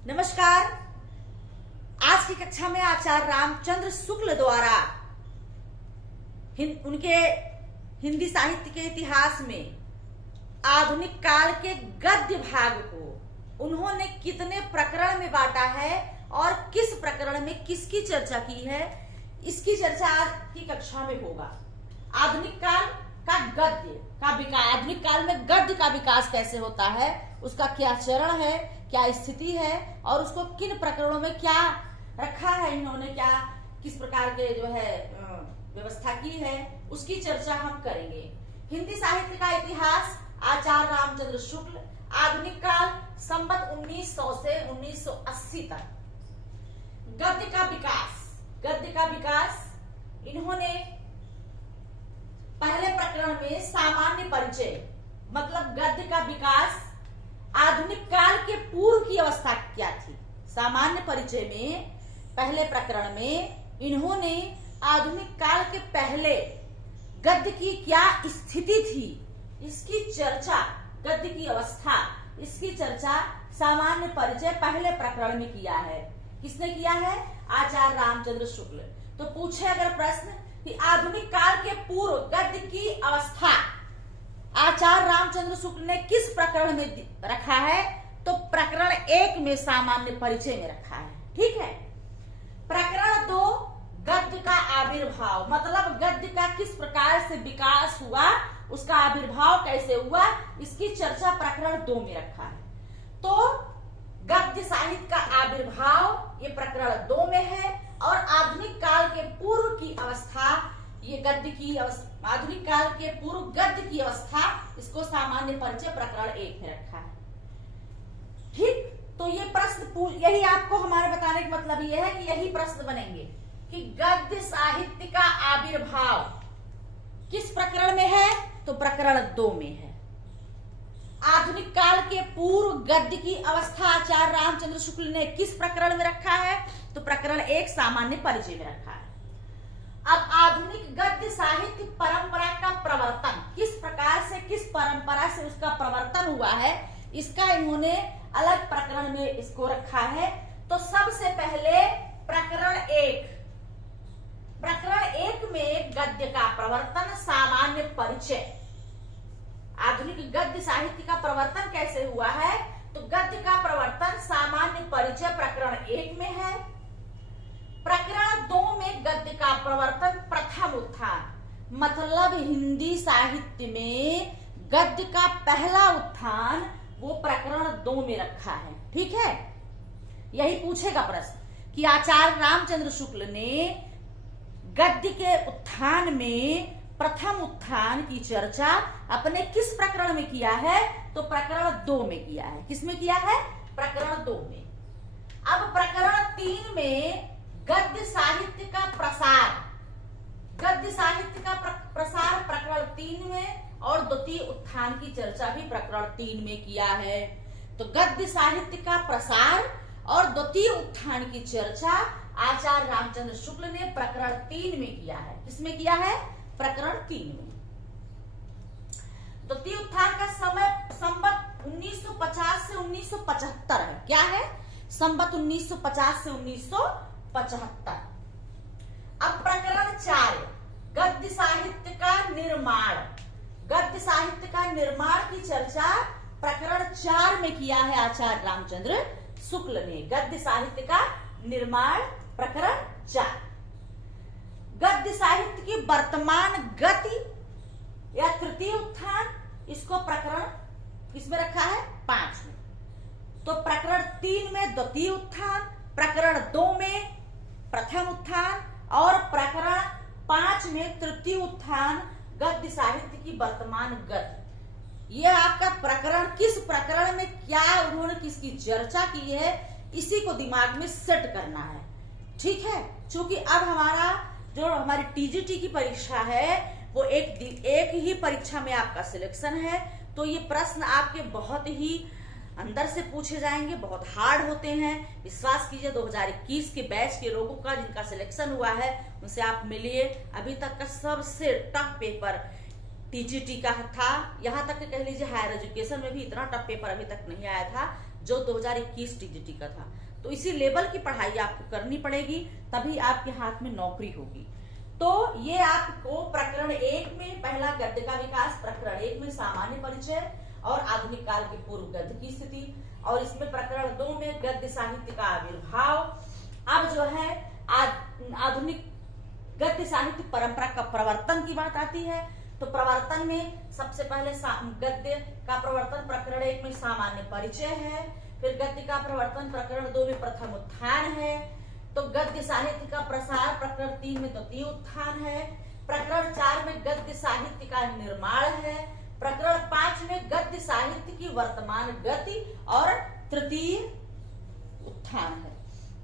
नमस्कार। आज की कक्षा में आचार्य रामचंद्र शुक्ल द्वारा उनके हिंदी साहित्य के इतिहास में आधुनिक काल के गद्य भाग को उन्होंने कितने प्रकरण में बांटा है और किस प्रकरण में किसकी चर्चा की है, इसकी चर्चा आज की कक्षा में होगा। आधुनिक काल का गद्य का विकास, आधुनिक काल में गद्य का विकास कैसे होता है, उसका क्या चरण है, क्या स्थिति है और उसको किन प्रकरणों में क्या रखा है, इन्होंने क्या किस प्रकार के व्यवस्था की है, उसकी चर्चा हम करेंगे। हिंदी साहित्य का इतिहास आचार्य रामचंद्र शुक्ल, आधुनिक काल संवत 1900 से 1980 तक। गद्य का विकास इन्होंने पहले प्रकरण में सामान्य परिचय, मतलब गद्य का विकास आधुनिक काल के पूर्व की अवस्था क्या थी। सामान्य परिचय में पहले प्रकरण में इन्होंने आधुनिक काल के पहले गद्य की क्या स्थिति थी, इसकी चर्चा, गद्य की अवस्था, इसकी चर्चा सामान्य परिचय पहले प्रकरण में किया है। किसने किया है? आचार्य रामचंद्र शुक्ल। तो पूछे अगर प्रश्न कि आधुनिक काल के पूर्व गद्य की अवस्था आचार्य रामचंद्र शुक्ल ने किस प्रकरण में रखा है, तो प्रकरण 1 में सामान्य परिचय में रखा है। ठीक है। प्रकरण 2 गद्य का आविर्भाव, मतलब गद्य का किस प्रकार से विकास हुआ, उसका आविर्भाव कैसे हुआ, इसकी चर्चा प्रकरण 2 में रखा है। तो गद्य साहित्य का आविर्भाव ये प्रकरण 2 में है और आधुनिक काल के पूर्व की अवस्था, ये गद्य की आधुनिक काल के पूर्व गद्य की अवस्था, इसको सामान्य परिचय प्रकरण 1 में रखा है। ठीक। तो ये प्रश्न, यही आपको हमारे बताने का मतलब ये है कि यही प्रश्न बनेंगे कि गद्य साहित्य का आविर्भाव किस प्रकरण में है, तो प्रकरण 2 में है। आधुनिक काल के पूर्व गद्य की अवस्था आचार्य रामचंद्र शुक्ल ने किस प्रकरण में रखा है, तो प्रकरण 1 सामान्य परिचय में रखा है। अब आधुनिक गद्य साहित्य परंपरा का प्रवर्तन, किस प्रकार से, किस परंपरा से उसका प्रवर्तन हुआ है, इसका इन्होंने अलग प्रकरण में इसको रखा है। तो सबसे पहले प्रकरण 1 में गद्य का प्रवर्तन सामान्य परिचय, आधुनिक गद्य साहित्य का प्रवर्तन कैसे हुआ है, तो गद्य का प्रवर्तन सामान्य परिचय प्रकरण 1 में है। प्रकरण 2 में गद्य का प्रवर्तन प्रथम उत्थान, मतलब हिंदी साहित्य में गद्य का पहला उत्थान, वो प्रकरण 2 में रखा है। ठीक है। यही पूछेगा प्रश्न कि आचार्य रामचंद्र शुक्ल ने गद्य के उत्थान में प्रथम उत्थान की चर्चा अपने किस प्रकरण में किया है, तो प्रकरण 2 में किया है। किसमें किया है? प्रकरण 2 में। अब प्रकरण 3 में गद्य साहित्य का प्रसार, गद्य साहित्य का प्रसार प्रकरण 3 में और द्वितीय उत्थान की चर्चा भी प्रकरण 3 में किया है। तो गद्य साहित्य का प्रसार और द्वितीय उत्थान की चर्चा आचार्य रामचंद्र शुक्ल ने प्रकरण 3 में किया है। किसमें किया है? प्रकरण 3 में। द्वितीय उत्थान का समय संवत 1950 से 1975 है। क्या है? संवत 1950 से 1975। अब प्रकरण 4 गद्य साहित्य का निर्माण, गद्य साहित्य का निर्माण की चर्चा प्रकरण 4 में किया है आचार्य रामचंद्र शुक्ल ने। गद्य साहित्य का निर्माण प्रकरण 4। गद्य साहित्य की वर्तमान गति या तृतीय उत्थान, इसको प्रकरण किसमें रखा है? 5 में। तो प्रकरण 3 में द्वितीय उत्थान, प्रकरण 2 में प्रथम उत्थान और प्रकरण 5 में तृतीय उत्थान गद्य साहित्य की वर्तमान गति। यह आपका प्रकरण, किस प्रकरण में क्या उन्होंने किसकी चर्चा की है, इसी को दिमाग में सेट करना है। ठीक है। क्योंकि अब हमारी टीजीटी की परीक्षा है, वो एक ही परीक्षा में आपका सिलेक्शन है। तो ये प्रश्न आपके बहुत ही अंदर से पूछे जाएंगे, बहुत हार्ड होते हैं। विश्वास कीजिए 2021 के बैच के लोगों का जिनका सिलेक्शन हुआ है, उनसे आप मिलिए। अभी तक का सबसे टफ पेपर टीजीटी का था। यहाँ तक कह लीजिए हायर एजुकेशन में भी इतना टफ पेपर अभी तक नहीं आया था। जो 2021 टीजीटी का था। तो इसी लेवल की पढ़ाई आपको करनी पड़ेगी, तभी आपके हाथ में नौकरी होगी। तो ये आपको प्रकरण 1 में पहला गद्य का विकास, प्रकरण 1 में सामान्य परिचय और आधुनिक काल के पूर्व गद्य की स्थिति, और इसमें प्रकरण 2 में गद्य साहित्य का आविर्भाव। अब जो है आधुनिक गद्य साहित्य परंपरा का प्रवर्तन की बात आती है। तो प्रवर्तन में सबसे पहले गद्य का प्रवर्तन प्रकरण 1 में सामान्य परिचय है, फिर गद्य का प्रवर्तन प्रकरण 2 में प्रथम उत्थान है, तो गद्य साहित्य का प्रसार प्रकरण 3 में द्वितीय उत्थान है, प्रकरण 4 में गद्य साहित्य का निर्माण है, प्रकरण 5 में गद्य साहित्य की वर्तमान गति और तृतीय उत्थान है।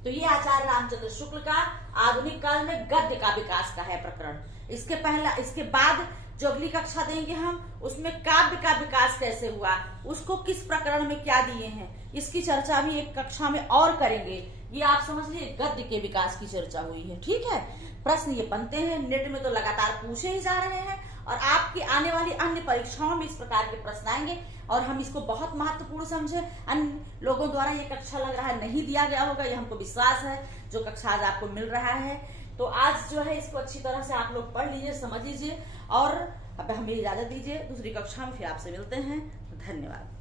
तो ये आचार्य रामचंद्र शुक्ल का आधुनिक काल में गद्य का विकास का है प्रकरण। इसके बाद जो अगली कक्षा देंगे हम, उसमें काव्य का विकास कैसे हुआ, उसको किस प्रकरण में क्या दिए हैं, इसकी चर्चा भी एक कक्षा में और करेंगे। ये आप समझ लीजिए गद्य के विकास की चर्चा हुई है। ठीक है, प्रश्न ये बनते हैं, नेट में तो लगातार पूछे ही जा रहे हैं, और आपकी आने वाली अन्य परीक्षाओं में इस प्रकार के प्रश्न आएंगे, और हम इसको बहुत महत्वपूर्ण समझे। अन्य लोगों द्वारा ये कक्षा लग रहा है नहीं दिया गया होगा, ये हमको विश्वास है, जो कक्षा आज आपको मिल रहा है। तो आज जो है इसको अच्छी तरह से आप लोग पढ़ लीजिए, समझ लीजिए, और अब हमें इजाजत दीजिए, दूसरी कक्षा में फिर आपसे मिलते हैं। धन्यवाद।